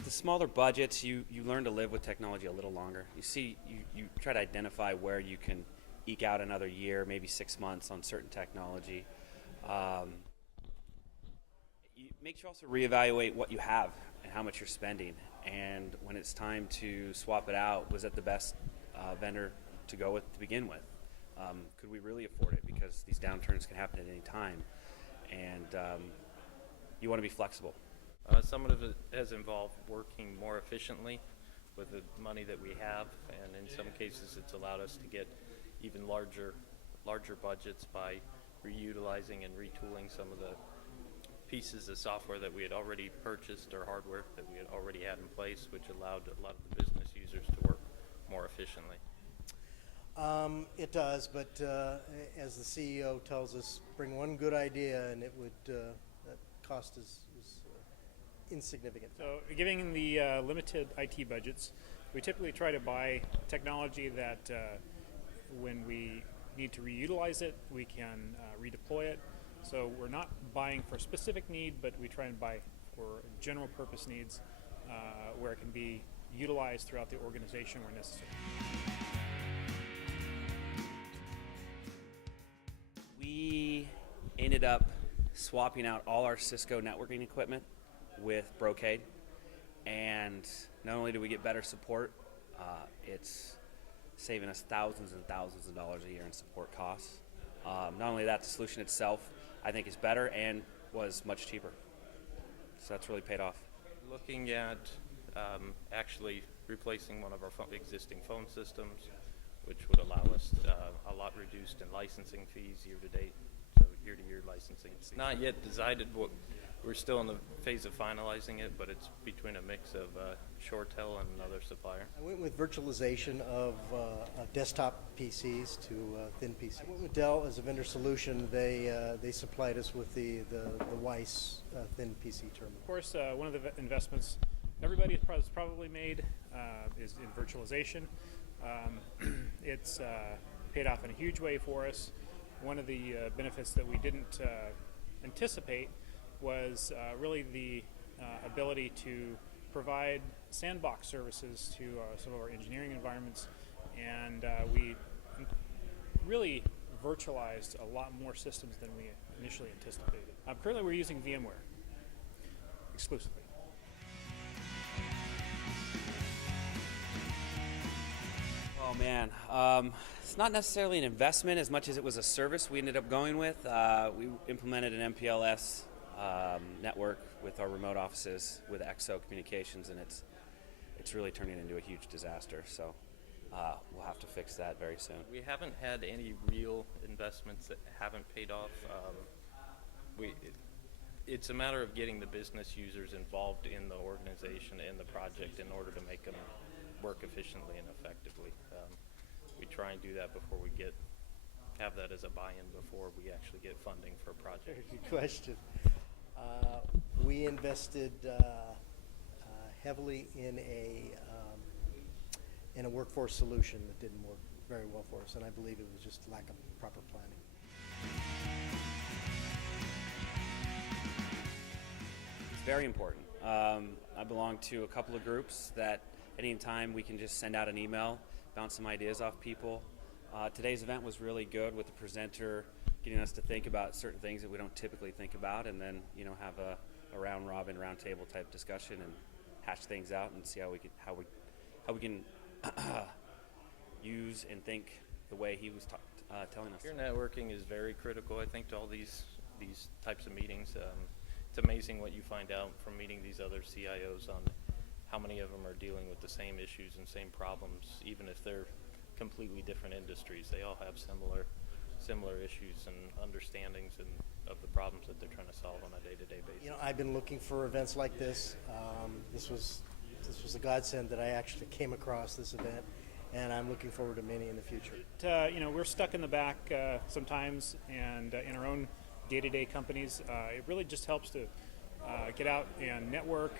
With the smaller budgets, you learn to live with technology a little longer. You try to identify where you can eke out another year, maybe 6 months on certain technology. Um, it makes you also reevaluate what you have and how much you're spending. And when it's time to swap it out, was it the best vendor to go with to begin with? Could we really afford it? Because these downturns can happen at any time, and you want to be flexible. Some of it has involved working more efficiently with the money that we have, and in some cases it's allowed us to get even larger budgets by reutilizing and retooling some of the pieces of software that we had already purchased or hardware that we had already had in place, which allowed a lot of the business users to work more efficiently. It does, but as the CEO tells us, bring one good idea and it would that cost is insignificant. So, given the limited IT budgets, we typically try to buy technology that when we need to reutilize it, we can redeploy it. So we're not buying for a specific need, but we try and buy for general purpose needs where it can be utilized throughout the organization where necessary. We ended up swapping out all our Cisco networking equipment with Brocade, and not only do we get better support, it's saving us thousands and thousands of dollars a year in support costs. Not only that, the solution itself I think is better and was much cheaper. So that's really paid off. Looking at actually replacing one of our existing phone systems, which would allow us a lot reduced in licensing fees year to date, so year-to-year licensing. It's not yet decided. We're still in the phase of finalizing it, but it's between a mix of ShoreTel and another supplier. I went with virtualization of desktop PCs to thin PCs. I went with Dell as a vendor solution. They supplied us with the Weiss thin PC terminal. Of course, one of the investments everybody has probably made is in virtualization. It's paid off in a huge way for us. One of the benefits that we didn't anticipate was really the ability to provide sandbox services to some of our engineering environments, and we really virtualized a lot more systems than we initially anticipated. Currently we're using VMware exclusively. Oh man, it's not necessarily an investment as much as it was a service we ended up going with. We implemented an MPLS network with our remote offices with XO Communications, and it's really turning into a huge disaster. So we'll have to fix that very soon. We haven't had any real investments that haven't paid off. It's a matter of getting the business users involved in the organization and the project in order to make them work efficiently and effectively. We try and do that before we have that as a buy-in before we actually get funding for a project. Very good question. We invested heavily in a workforce solution that didn't work very well for us, and I believe it was just lack of proper planning. It's very important. I belong to a couple of groups that any time we can just send out an email, bounce some ideas off people. Today's event was really good with the presenter getting us to think about certain things that we don't typically think about, and then have a round robin, round table type discussion and hash things out and see how we can use and think the way he was telling us. Peer networking is very critical, I think, to all these types of meetings. It's amazing what you find out from meeting these other CIOs on how many of them are dealing with the same issues and same problems, even if they're completely different industries. They all have similar issues and understandings of the problems that they're trying to solve on a day-to-day basis. I've been looking for events like this. This was a godsend that I actually came across this event, and I'm looking forward to many in the future. We're stuck in the back sometimes, and in our own day-to-day companies, it really just helps to get out and network,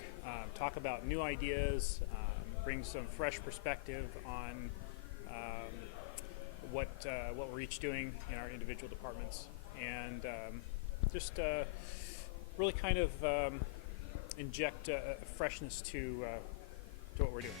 talk about new ideas, bring some fresh perspective on what we're each doing in our individual departments, and just really kind of inject freshness to what we're doing.